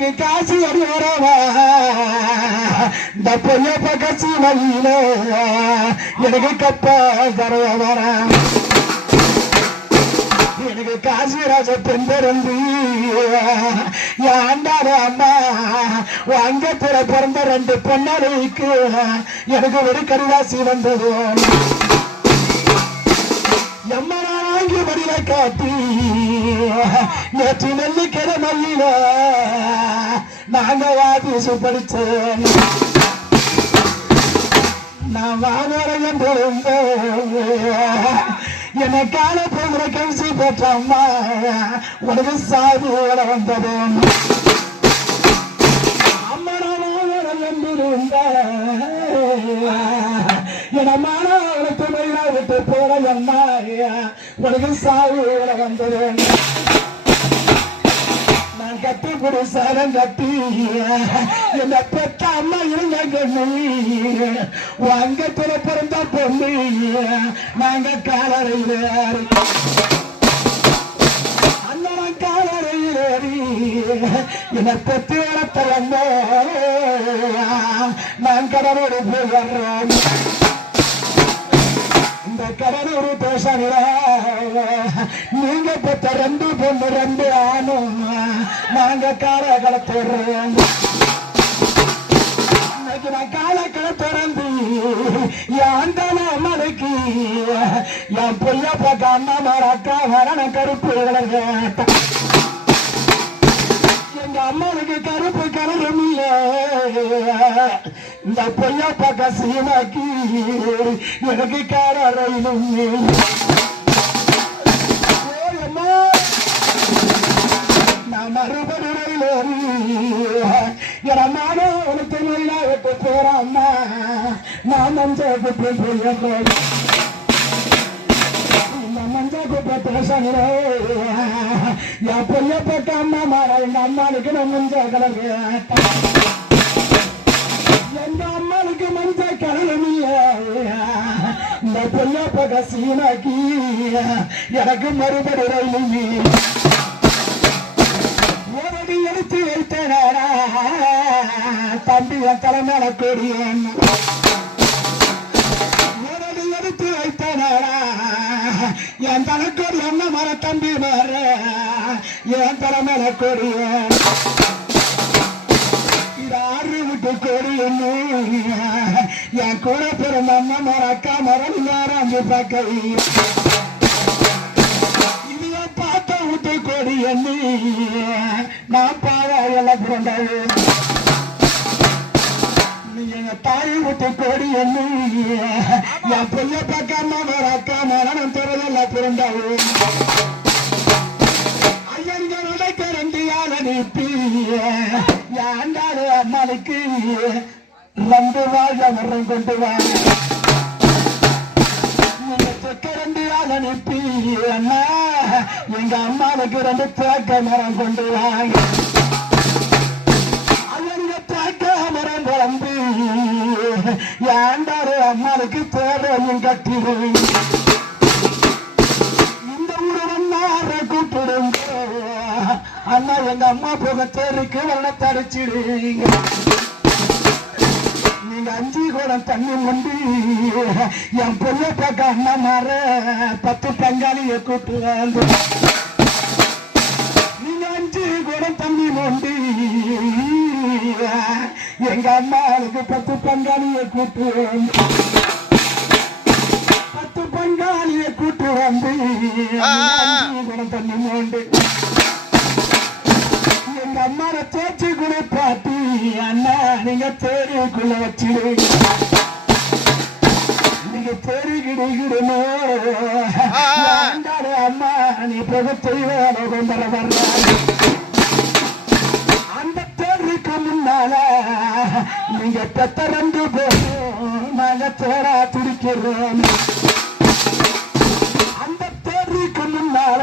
எனக்கு காசு அடி வரவா இந்த பொய்ய பக்கசி வழியில எனக்கு கப்ப தரவ வர. எனக்கு காசிராஜ பெண் பிறந்து ஆண்டாரு அம்மா அங்கத்துல பிறந்த ரெண்டு பொண்ணாளுக்கு எனக்கு ஒரு கருவாசி வந்தது. மடியில காட்டி நேற்று நெல்லிக்கிற மல்லில நாங்க வாபீசு படிச்சேன் நான் வானோரையும் வாகரம் என்னை காண போகிற கவிசி பெற்றம்மா உனக்கு சாதி ஓட வந்தது. அம்மா நான் வாகரம் என மாணவர்களுக்கு மயிலா விட்டு போற அம்மா உனக்கு சாவி வந்தது. நான் கட்டி கொடு சாரம் கட்டி. என்ன பெற்ற அம்மா இருங்க கண்ணி அங்கத்துல பிறந்த பொண்ணு. நாங்க காலறையில் அண்ணன் காலறையில் ஏறி. என்ன பெற்று வளர்த்த நான் கடவுள் போய் அந்த இந்த கடலூர் பேசல நீங்க பெற்ற ரெண்டு பொண்ணு ரெண்டு ஆணும் நாங்க கால கலத்துறோம் இன்னைக்கு நான் கால கலத்துறந்து என் மலைக்கு என் பொய்ய அண்ணா மாற அக்கா வரண கருப்பு விளங்க எங்க அம்மாவுக்கு கருப்பு கலரும் இல்லை. இந்த பொய்யா பார்க்க சீமாக்கி எனக்கு காரம் நான் மறுபடியும் என் அம்மானோ உனக்கு மயிலா விட்டு போறாம்மா நான் மஞ்சள் குப்பை போய் மஞ்சள் குப்பை பேசுகிறே என் பொய்யப்பட்ட அம்மா மாற. எங்க அம்மாவுக்கு நான் மஞ்சள் கலர் எங்க அம்மாவுக்கு மஞ்ச கலரும் இந்த பொய்ய பார்க்க சீனாக்கி. எனக்கு மறுபடி ரயில் ஓரடி எடுத்து வைத்தனாரா தம்பி என் தலைமையில கொடியன். ஓரடி எடுத்து வைத்தனாரா என் தலைக்கோடி என்ன மர தம்பி மாற? என் தலைமையில கொடியேன். இது ஆறு விட்டு கொடி என் கூட பிறந்த அம்மா மர அக்கா மரம் யாராஞ்சு பார்க்க இதைய பார்த்த விட்டு கொடி எண்ணி நான் பாவாயல பிறந்தது நீ எங்க தாய் விட்டு கொடி எண்ணி என் பிள்ளை பார்க்காம வர அக்கா மரணம் திறதல்ல பிறந்தது ரெண்டு வா எவரும் கொண்டு வாங்க ரெண்டு அனுப்பி அண்ணா. எங்க அம்மாவுக்கு ரெண்டு தேக்க மரம் கொண்டு வாங்க அவங்க தேக்க மரம் குழம்பு ஏண்டாரு அம்மாவுக்கு தேவையும் கட்டிடுவீங்க இந்த ஊரு கூப்பிடுங்க அண்ணா எங்க அம்மா போக தேருக்கு வெள்ளத்தை அடிச்சிடுங்க தண்ணி மண்டி என் பொண்ண பார்க்க அண்ணா மாற பத்து பங்காளிய கூட்டு வந்து. நீங்க அஞ்சு குடம் தண்ணி முண்டி எங்க அம்மாவுக்கு பத்து பங்காளிய கூட்டு வந்து. பத்து பங்காளிய கூட்டு வந்து நீங்க அஞ்சு குடம் தண்ணி மோண்டு. எங்க அம்மாவை தேய்ச்சி கூட பாட்டி அண்ணா நீங்க தேடிக்குள்ள வச்சிடுவீங்க தேடிக்கிடுகிறனோ அம்மா? நீ போக தெய்வான கொண்டர வர்ற. அந்த தேடிக்கு முன்னால நீங்க பெத்த ரெண்டு பேரும் நாங்க தேடா துடிக்கிறோம். அந்த தேடிக்கு முன்னால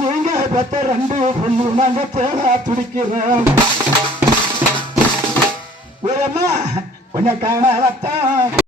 நீங்க பெத்த ரெண்டு பொண்ணு நாங்க தேடா துடிக்கிறோம். அம்மா உன்னை காணாத